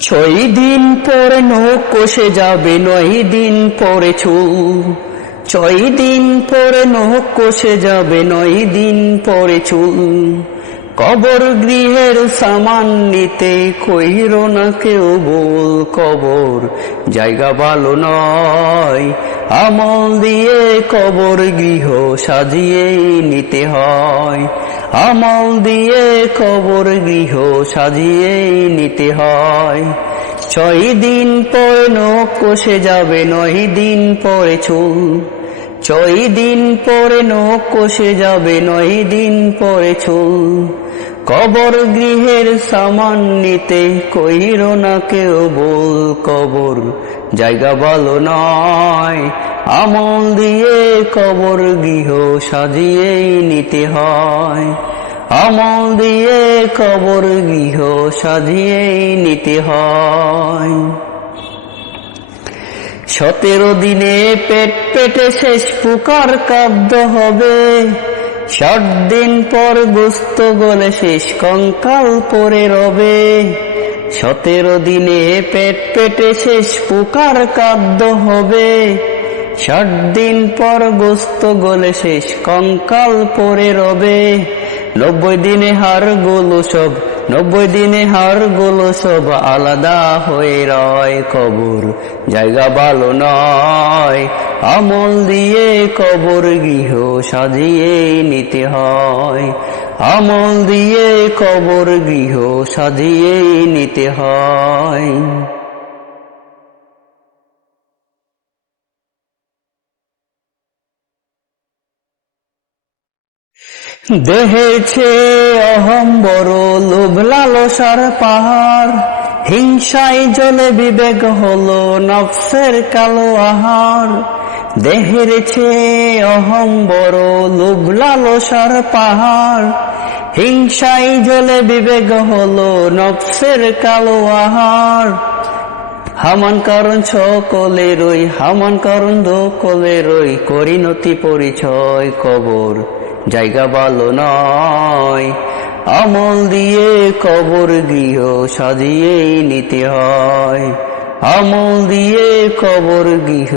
6 দিন পরে নখ কষে যাবে, 9 দিন পরে চুল। 6 দিন পরে নখ কষে যাবে, 9 দিন পরে চুল। কবর গৃহের সামান নিতে কইরো না কেউ ভুল। কবর জায়গা ভালো নয়, আমল দিয়ে কবর গৃহ সাজিয়ে নিতে হয়। আমল দিয়ে কবর গৃহ সাজিয়ে নিতে হয়। 6 দিন পরে নখ কষে যাবে, 9 দিন পরে চুল। 6 দিন পরে নখ কষে যাবে, 9 দিন পরে চুল। কবর গৃহের সামান নিতে কইরো না কেউ ভুল। কবর জায়গা ভালো নয়, আমল দিয়ে কবর গৃহ সাজিয়ে নিতে হয়। আমল দিয়ে কবর গৃহ সাজিয়ে নিতে হয়। 17 দিনে পেট পেটে শেষ পুকার কাব্য হবে। 60 দিন পর গোস্ত গলে শেষ কঙ্কাল পরে রবে। 17 দিনে পেট পেটে শেষ পুকার কাব্য হবে। 60 দিন পর গোস্ত গলে শেষ কঙ্কাল পরে রবে। 90 দিনে হাড়গুলো সব, 90 দিনে হাড়গুলো সব আলাদা হয়ে রয়। কবর জায়গা ভালো নয়, আমল দিয়ে কবর গৃহ সাজিয়ে নিতে হয়। আমল দিয়ে কবর গৃহ সাজিয়ে নিতে হয়। দেহের চেয়ে অহং বড়, লোভ লালসার পাহাড়। হিংসায় জ্বলে বিবেক হলো নফসের কালো আহার। দেহের চেয়ে অহং বড়, লোভ লালসার পাহাড়। হিংসায় জ্বলে বিবেক হলো নফসের কালো আহার। হামান কারণ সকলেরই, হামান কারণ দোকলেরই, পরিণতি পরিচয়। কবর জায়গা ভালো নয়, আমল দিয়ে কবর গৃহ সাজিয়ে নিতে হয়। আমল দিয়ে কবর গৃহ